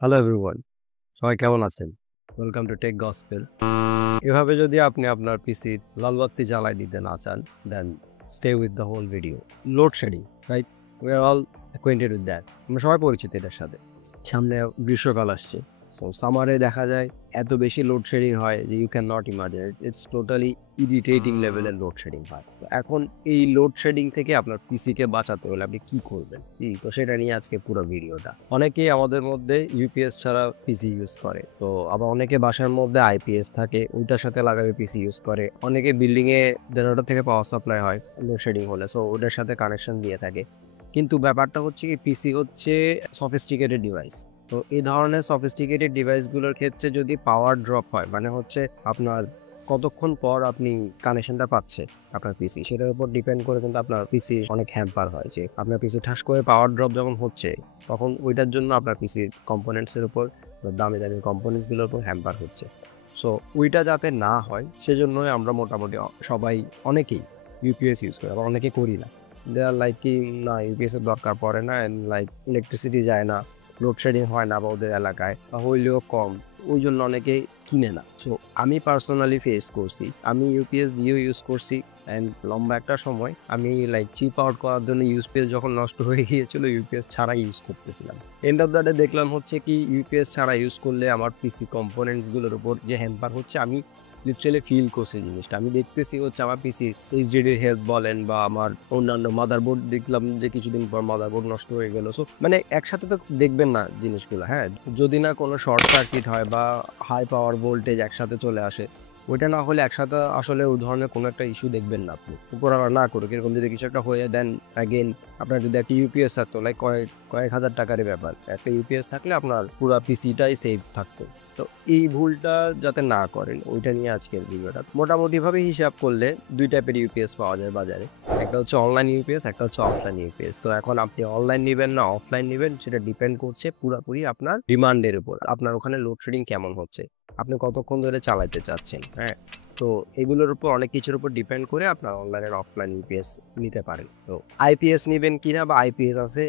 Hello everyone, সবাই কেমন আছেন? Welcome to tech gospel. এভাবে যদি আপনি আপনার পিসির লাল বাতি জ্বালায় দিতে না চান, then stay with the whole video. Load shedding, right? We are all acquainted with that. আমরা সবাই পরিচিত এটার সাথে। সামনে গ্রীষ্মকাল আসছে। সো সামারে দেখা যায় এত বেশি লোডশেডিং হয় যে you can not imagine it. It's totally irritating লেভেলের লোডশেডিং হয়। তো এখন এই লোডশেডিং থেকে আপনার পিসিকে বাঁচাতে হলে আপনি কি করবেন? তো সেটা নিয়ে আজকে পুরো ভিডিওটা। অনেকেই আমাদের মধ্যে ইউপিএস ছাড়া পিসি ইউজ করে। তো আবার অনেকে বাসার মধ্যে আইপিএস থাকে, ওইটার সাথে লাগাবে পিসি ইউজ করে। অনেকে বিল্ডিংয়ে জেনারেটর থেকে পাওয়ার সাপ্লাই হয় লোডশেডিং হলে, সো ওটার সাথে কানেকশন দিয়ে থাকে। কিন্তু ব্যাপারটা হচ্ছে কি, পিসি হচ্ছে সফিস্টিকেটেড ডিভাইস। তো এই ধরনের সফিস্টিকেটেড ডিভাইসগুলোর ক্ষেত্রে যদি পাওয়ার ড্রপ হয়, মানে হচ্ছে আপনার কতক্ষণ পর আপনি কানেকশনটা পাচ্ছে আপনার পিসি, সেটার উপর ডিপেন্ড করে কিন্তু আপনার পিসি অনেক হ্যাম্পার হয়। যে আপনার পিসি ঠাস করে পাওয়ার ড্রপ যখন হচ্ছে, তখন ওইটার জন্য আপনার পিসির কম্পোনেন্টসের উপর, দামি দামি কম্পোনেন্টসগুলোর উপর হ্যাম্পার হচ্ছে। সো ওইটা যাতে না হয় সেজন্যই আমরা মোটামুটি সবাই, অনেকেই ইউপিএস ইউজ করি, আবার অনেকে করি না। দে আর লাইক কি, না ইউপিএস এর দরকার পড়ে না, অ্যান্ড লাইক ইলেকট্রিসিটি যায় না, লোডশেডিং হয় না বা ওদের এলাকায়, বা হইলেও কম, ওই জন্য অনেকে কিনে না। সো আমি পার্সোনালি ফেস করছি, আমি ইউপিএস দিয়েও ইউজ করছি, অ্যান্ড লম্বা একটা সময় আমি লাইক চিপ আউট করার জন্য ইউপিএস যখন নষ্ট হয়ে গিয়েছিল, ইউপিএস ছাড়া ইউজ করতেছিলাম। এন্ড অফ দ্য ডে দেখলাম হচ্ছে কি, ইউপিএস ছাড়া ইউজ করলে আমার পিসি কম্পোনেন্টসগুলোর উপর যে হ্যাম্পার হচ্ছে, আমি লিটারালি ফিল করছি জিনিসটা। আমি দেখতেছি হচ্ছে আমার পিসির এইচডিডির হেলথ বলেন বা আমার অন্যান্য মাদারবোর্ড, দেখলাম যে কিছুদিন পর মাদারবোর্ড নষ্ট হয়ে গেল। সো মানে একসাথে তো দেখবেন না জিনিসগুলো, হ্যাঁ, যদি না কোনো শর্ট সার্কিট হয় বা হাই পাওয়ার ভোল্টেজ একসাথে চলে আসে, ওইটা না হলে একসাথে আসলে ওই ধরনের কোনো একটা ইস্যু দেখবেন না আপনি। উপরওয়ালা না করুক, এরকম যদি কিছু একটা হয়ে দেন, অ্যাগেন আপনার যদি একটা ইউপিএস থাকতো, লাইক কয়েক কয়েক হাজার টাকারই ব্যাপার, একটা ইউপিএস থাকলে আপনার পুরো পিসিটাই সেফ থাকতো। তো এই ভুলটা যাতে না করেন, ওইটা নিয়ে আজকের ভিডিওটা। মোটামুটিভাবে হিসাব করলে দুই টাইপের ইউপিএস পাওয়া যায় বাজারে। একটা হচ্ছে অনলাইন ইউপিএস, একটা হচ্ছে অফলাইন ইউপিএস। তো এখন আপনি অনলাইন নেবেন না অফলাইন নেবেন, সেটা ডিপেন্ড করছে পুরোপুরি আপনার ডিমান্ডের উপর, আপনার ওখানে লোডশেডিং কেমন হচ্ছে, আপনি কতক্ষণ ধরে চালাতে চাচ্ছেন। হ্যাঁ, তো এগুলোর উপর অনেক কিছুর উপর ডিপেন্ড করে আপনার অনলাইন আর অফলাইন ইউপিএস নিতে পারেন। তো আইপিএস নেবেন কিনা বা আইপিএস আছে,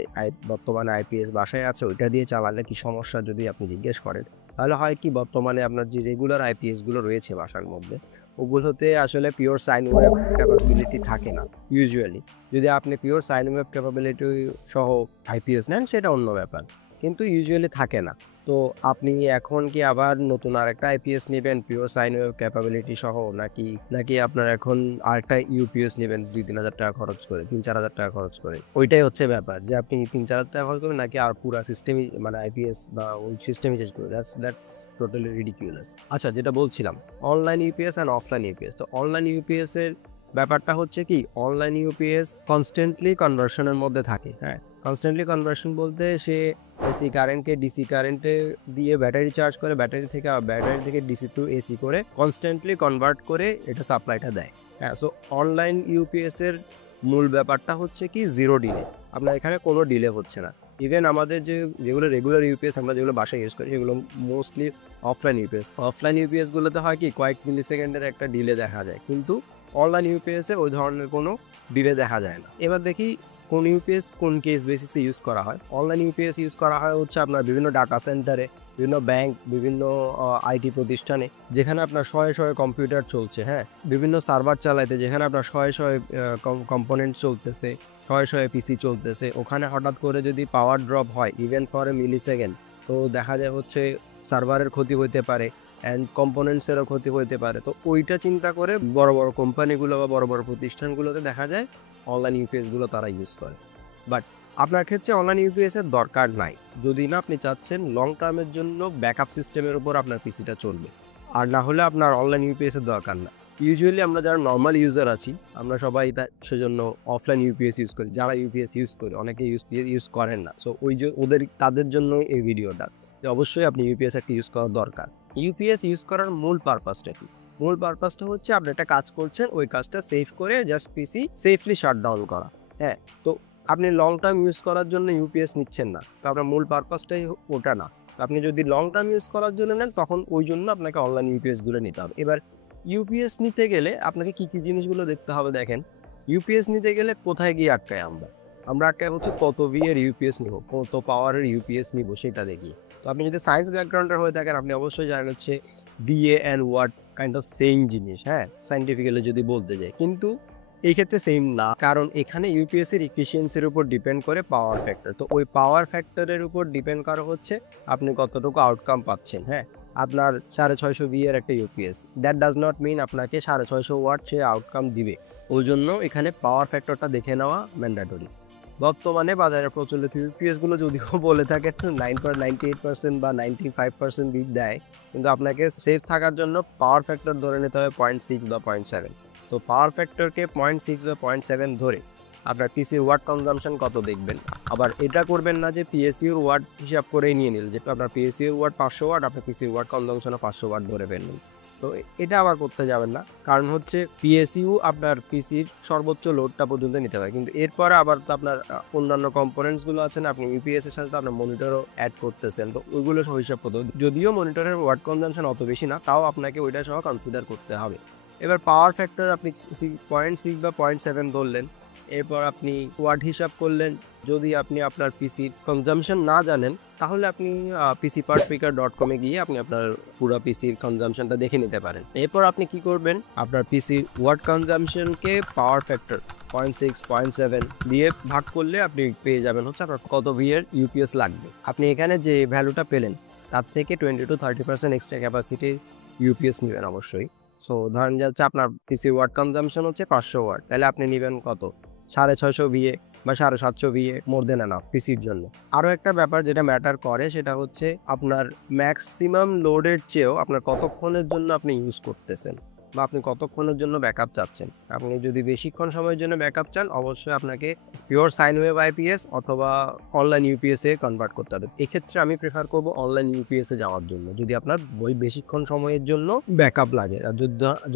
বর্তমানে আইপিএস বাসায় আছে, ওইটা দিয়ে চালালে কি সমস্যা যদি আপনি জিজ্ঞেস করেন, তাহলে হয় কি, বর্তমানে আপনার যে রেগুলার আইপিএস গুলো রয়েছে বাসার মধ্যে, ওগুলোতে আসলে পিওর সাইন ওয়েভ ক্যাপাবিলিটি থাকে না ইউজুয়ালি। যদি আপনি পিওর সাইন ওয়েভ ক্যাপাবিলিটি সহ আইপিএস নেন, সেটা অন্য ব্যাপার, কিন্তু ইউজুয়ালি থাকে না। তো আপনি এখন কি আবার নতুন আরেকটা আইপিএস নেবেন পিওর সাইন ওয়েভ ক্যাপাবিলিটি সহ, নাকি নাকি আপনার এখন আরেকটা ইউপিএস নেবেন 2-3 হাজার টাকা খরচ করে, 3-4 হাজার টাকা খরচ করে? ওইটাই হচ্ছে ব্যাপার, যে আপনি 3-4 হাজার টাকা খরচ করবেন নাকি আর পুরো সিস্টেমই, মানে আইপিএস বা ওই সিস্টেমই চেঞ্জ করবেন। That's totally ridiculous. আচ্ছা, যেটা বলছিলাম, online UPS and offline UPS. তো অনলাইন ইউপিএস এর ব্যাপারটা হচ্ছে কি, অনলাইন ইউপিএস কনস্ট্যান্টলি কনভার্সনের মধ্যে থাকে। হ্যাঁ, কনস্ট্যান্টলি কনভার্সন বলতে সে এসি কারেন্টকে ডিসি কারেন্টে দিয়ে ব্যাটারি চার্জ করে, ব্যাটারি থেকে ডিসি টু এসি করে কনস্ট্যান্টলি কনভার্ট করে এটা সাপ্লাইটা দেয়। হ্যাঁ, সো অনলাইন ইউপিএস এর মূল ব্যাপারটা হচ্ছে কি, জিরো ডিলে। আপনার এখানে কোনো ডিলে হচ্ছে না। ইভেন আমাদের যেগুলো রেগুলার ইউপিএস আমরা যেগুলো বাসায় ইউজ করি, সেগুলো মোস্টলি অফলাইন ইউপিএস গুলোতে হয় কি, কয়েক মিলি সেকেন্ডের একটা ডিলে দেখা যায়, কিন্তু অনলাইন ইউপিএস এ ওই ধরনের কোনো ডিলে দেখা যায় না। এবার দেখি কোন ইউপিএস কোন কেস বেসিসে ইউজ করা হয়। অনলাইন ইউপিএস ইউজ করা হয় হচ্ছে আপনার বিভিন্ন ডাটা সেন্টারে, বিভিন্ন ব্যাংক, বিভিন্ন আইটি প্রতিষ্ঠানে, যেখানে আপনার শয়ে শয়ে কম্পিউটার চলছে। হ্যাঁ, বিভিন্ন সার্ভার চালাইতে, যেখানে আপনার শয়ে শয়ে কম্পোনেন্ট চলতেছে, শয়ে শয়ে পিসি চলতেছে, ওখানে হঠাৎ করে যদি পাওয়ার ড্রপ হয় even for a millisecond, তো দেখা যায় হচ্ছে সার্ভারের ক্ষতি হতে পারে, অ্যান্ড কম্পোনেন্টসেরও ক্ষতি হতে পারে। তো ওইটা চিন্তা করে বড় বড় কোম্পানিগুলো বা বড় বড় প্রতিষ্ঠানগুলোতে দেখা যায় অনলাইন ইউপিএসগুলো তারা ইউজ করে। বাট আপনার ক্ষেত্রে অনলাইন ইউপিএসের দরকার নাই, যদি না আপনি চাচ্ছেন লং টার্মের জন্য ব্যাকআপ সিস্টেমের উপর আপনার পিসিটা চলবে, আর না হলে আপনার অনলাইন ইউপিএসের দরকার না। ইউজুয়ালি আমরা যারা নর্মাল ইউজার আছি, আমরা সবাই সেজন্য অফলাইন ইউপিএস ইউজ করি। যারা ইউপিএস ইউজ করি, অনেকে ইউজ করেন না। সো ওই যে তাদের জন্য এই ভিডিওটা, যে অবশ্যই আপনি ইউপিএস একটা ইউজ করার দরকার। ইউপিএস ইউজ করার মূল পারপাসটা কি? মূল পারপাসটা হচ্ছে আপনি একটা কাজ করছেন, ওই কাজটা সেভ করে জাস্ট পিসি সেফলি শাটডাউন করা। হ্যাঁ, তো আপনি লং টার্ম ইউজ করার জন্য ইউপিএস নিচ্ছেন না, তো আপনার মূল পারপাসটাই ওটা না। আপনি যদি লং টার্ম ইউজ করার জন্য নেন, তখন ওই জন্য আপনাকে অনলাইন ইউপিএসগুলো নিতে হবে। এবার ইউপিএস নিতে গেলে আপনাকে কি কি জিনিসগুলো দেখতে হবে দেখেন। ইউপিএস নিতে গেলে কোথায় গিয়ে আটকায় আমরা? আমরা একটা হচ্ছে কত ভি এর ইউপিএস নিব, কত পাওয়ারের ইউপিএস নিব সেটা দেখি। তো আপনি যদি সায়েন্স ব্যাকগ্রাউন্ডের হয়ে থাকেন আপনি অবশ্যই জানেন হচ্ছে VA and watt kind of same জিনিস, হ্যাঁ, সাইন্টিফিক্যালি যদি বলতে যাই। কিন্তু এই ক্ষেত্রে সেম না, কারণ এখানে ইউপিএস এর ইফিসিয়েন্সির উপর ডিপেন্ড করে পাওয়ার ফ্যাক্টর। তো ওই পাওয়ার ফ্যাক্টরের উপর ডিপেন্ড করা হচ্ছে আপনি কতটুকু আউটকাম পাচ্ছেন। হ্যাঁ, আপনার 650 ভি এর একটা UPS, that does not mean আপনাকে 650 ওয়াট সে আউটকাম দিবে। ওই জন্য এখানে পাওয়ার ফ্যাক্টরটা দেখে নেওয়া ম্যান্ডেটরি। বর্তমানে বাজারে প্রচলিত ইউপিএস গুলো যদিও বলে থাকে 98% বা 95% দিক দেয়, কিন্তু আপনাকে সেফ থাকার জন্য পাওয়ার ফ্যাক্টর ধরে নিতে হবে 0.6 বা 0.7। তো পাওয়ার ফ্যাক্টরকে 0.6 বা 0.7 ধরে আপনার পিসির ওয়াট কনজাম্পশন কত দেখবেন। আবার এটা করবেন না যে পিএসইউর ওয়াট হিসাব করেই নিয়ে নিল, যেটা আপনার পিএসইউর ওয়াট 500 ওয়াট, আপনার পিসির ওয়াট কনজাম্পশনও 500 ওয়াট ধরে ফেললেন। তো এটা আবার করতে যাবেন না, কারণ হচ্ছে পিএসইউ আপনার পিসির সর্বোচ্চ লোডটা পর্যন্ত নিতে পারে, কিন্তু এরপরে আবার তো আপনার অন্যান্য কম্পোনেন্টসগুলো আছে না, আপনি ইউপিএস এর সাথে তো আপনার মনিটরও অ্যাড করতেছেন, তো ওইগুলো সহ হিসাব করতে হবে। যদিও মনিটরের ওয়াট কনজাম্পশন অত বেশি না, তাও আপনাকে ওইটা সহ কনসিডার করতে হবে। এবার পাওয়ার ফ্যাক্টর আপনি 0.6 বা 0.7 ধরলেন, এরপর আপনি ওয়াট হিসাব করলেন। যদি আপনি আপনার পিসির কনজাম্পশন না জানেন তাহলে আপনি pcpartpicker.com এ গিয়ে আপনি আপনার পুরো পিসির কনজাম্পশনটা দেখে নিতে পারেন। এরপর আপনি কি করবেন, আপনার পিসির ওয়াট কনজাম্পশনকে পাওয়ার ফ্যাক্টর 0.6 0.7 দিয়ে ভাগ করলে আপনি পেয়ে যাবেন হচ্ছে আপনার কত ভি এর ইউপিএস লাগবে। আপনি এখানে যে ভ্যালুটা পেলেন তার থেকে 20 to 30% এক্সট্রা ক্যাপাসিটির ইউপিএস নেবেন অবশ্যই। সো ধরেন যাচ্ছে আপনার পিসির ওয়াট কনজাম্পশন হচ্ছে 500 ওয়াট, তাহলে আপনি নেবেন কত 650 ভিএ বা 750 ভিএ, মোর দেন এনাফ পিসির জন্য। আরও একটা ব্যাপার যেটা ম্যাটার করে সেটা হচ্ছে আপনার ম্যাক্সিমাম লোডের চেয়েও আপনার কতক্ষণের জন্য আপনি ইউজ করতেছেন বা আপনি কতক্ষণের জন্য ব্যাকআপ চাচ্ছেন। আপনি যদি বেশিক্ষণ সময়ের জন্য ব্যাকআপ চান অবশ্যই আপনাকে পিওর সাইন ওয়েভ আইপিএস অথবা অনলাইন ইউপিএস এ কনভার্ট করতে হবে। এক্ষেত্রে আমি প্রেফার করব অনলাইন ইউপিএস এ যাওয়ার জন্য, যদি আপনার ওই বেশিক্ষণ সময়ের জন্য ব্যাকআপ লাগে। আর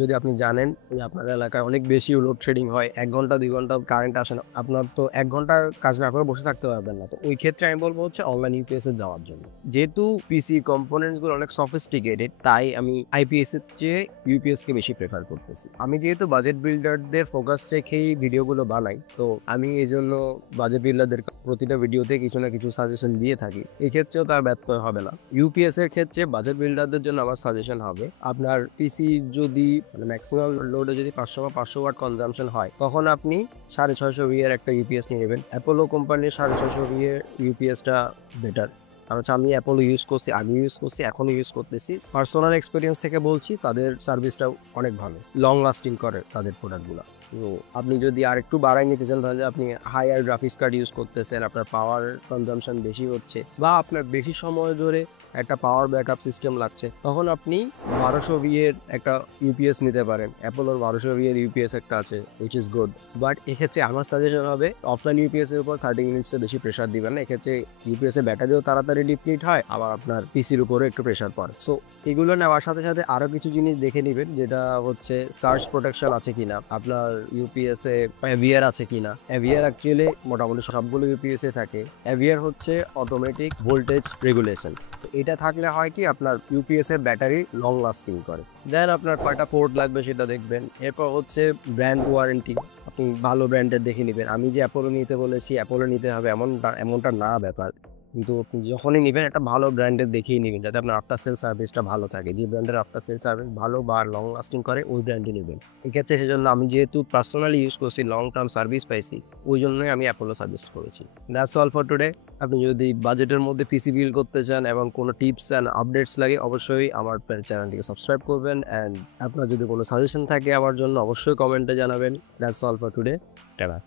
যদি আপনি জানেন যে আপনার এলাকায় অনেক বেশি লোডশেডিং হয়, 1 ঘন্টা 2 ঘন্টা কারেন্ট আসে না, আপনার তো 1 ঘন্টা কাজ না করে বসে থাকতে পারবেন না। তো ওই ক্ষেত্রে আমি বলবো হচ্ছে অনলাইন ইউপিএস এ যাওয়ার জন্য। যেহেতু পিসি কম্পোনেন্টসগুলো অনেক সফিস্টিকেটেড, তাই আমি আইপিএস এর চেয়ে ইউপিএস কে বেশি প্রেফার করতেছি। আমি যেহেতু বাজেট বিল্ডারদের ফোকাস রেখেই ভিডিওগুলো বানাই, তো আমি এই জন্য বাজেট বিল্ডারদের প্রতিটা ভিডিওতে কিছু না কিছু সাজেশন দিয়ে থাকি। এই ক্ষেত্রেও তার ব্যত্যয় হবে না। ইউপিএস এর ক্ষেত্রে বাজেট বিল্ডারদের জন্য আমার সাজেশন হবে, আপনার পিসি যদি ম্যাক্সিমাম লোডে যদি 500 বা 500 ওয়াট কনজাম্পশন হয়, তখন আপনি 650 ভি এর একটা ইউপিএস নিয়ে নেবেন। অ্যাপোলো কোম্পানির 650 ভি এর ইউপিএসটা বেটার। কারণ হচ্ছে আমি অ্যাপোলো ইউজ করছি, আগে ইউজ করছি, এখনো ইউজ করতেছি। পার্সোনাল এক্সপিরিয়েন্স থেকে বলছি, তাদের সার্ভিসটাও অনেক ভালো, লং লাস্টিং করে তাদের প্রোডাক্টগুলো। তো আপনি যদি আর একটু বাড়াই নিতে চান, তাহলে আপনি হায়ার গ্রাফিক্স কার্ড ইউজ করতেছেন, আপনার পাওয়ার কনজাম্পশন বেশি হচ্ছে বা আপনার বেশি সময় ধরে একটা পাওয়ার ব্যাকআপ সিস্টেম লাগছে, তখন আপনি 1200 ভি এর একটা ইউপিএস নিতে পারেন। অ্যাপোলোর 1200 ভি এর ইউপিএস একটা আছে, উইচ ইজ গুড। বাট এক্ষেত্রে আমার সাজেশন হবে অফলাইন ইউপিএস এর উপর 30 মিনিটসে বেশি প্রেশার দিবেন না। এক্ষেত্রে ইউপিএস এর ব্যাটারিও তাড়াতাড়ি ডিপ্লিট হয়, আবার আপনার পিসির উপরে একটু প্রেশার পড়ে। সো এগুলো নেওয়ার সাথে সাথে আরো কিছু জিনিস দেখে নেবেন, যেটা হচ্ছে সার্চ প্রোটেকশন আছে কিনা, আপনার ইউপিএস এ এভিআর আছে কিনা। এভিআর অ্যাকচুয়ালি মোটামুটি সবগুলো ইউপিএস এ থাকে। এভিআর হচ্ছে অটোমেটিক ভোল্টেজ রেগুলেশন। এটা থাকলে হয় কি আপনার ইউপিএস এর ব্যাটারি লং লাস্টিং করে। দেন আপনার কয়টা পোর্ট লাগবে সেটা দেখবেন। এরপর হচ্ছে ব্র্যান্ড ওয়ারেন্টি, আপনি ভালো ব্র্যান্ডের দেখে নেবেন। আমি যে অ্যাপোলো নিতে বলেছি অ্যাপোলো নিতে হবে এমনটা না ব্যাপার, কিন্তু আপনি যখনই নেবেন একটা ভালো ব্র্যান্ডের দেখেই নেবেন, যাতে আপনার আফটার সেল সার্ভিসটা ভালো থাকে। যে ব্র্যান্ডের আফটার সেল সার্ভিস ভালো বা লং লাস্টিং করে ওই ব্র্যান্ডই নেবেন। এক্ষেত্রে সেজন্য আমি যেহেতু পার্সোনালি ইউজ করছি, লং টার্ম সার্ভিস পাইছি, ওই জন্যই আমি অ্যাপোলো সাজেস্ট করেছি। That's all for today. আপনি যদি বাজেটের মধ্যে পিসি বিল্ড করতে চান এবং কোনো টিপস অ্যান্ড আপডেটস লাগে, অবশ্যই আমার চ্যানেলটিকে সাবস্ক্রাইব করবেন। অ্যান্ড আপনার যদি কোনো সাজেশন থাকে আমার জন্য অবশ্যই কমেন্টে জানাবেন। That's all for today. Tata.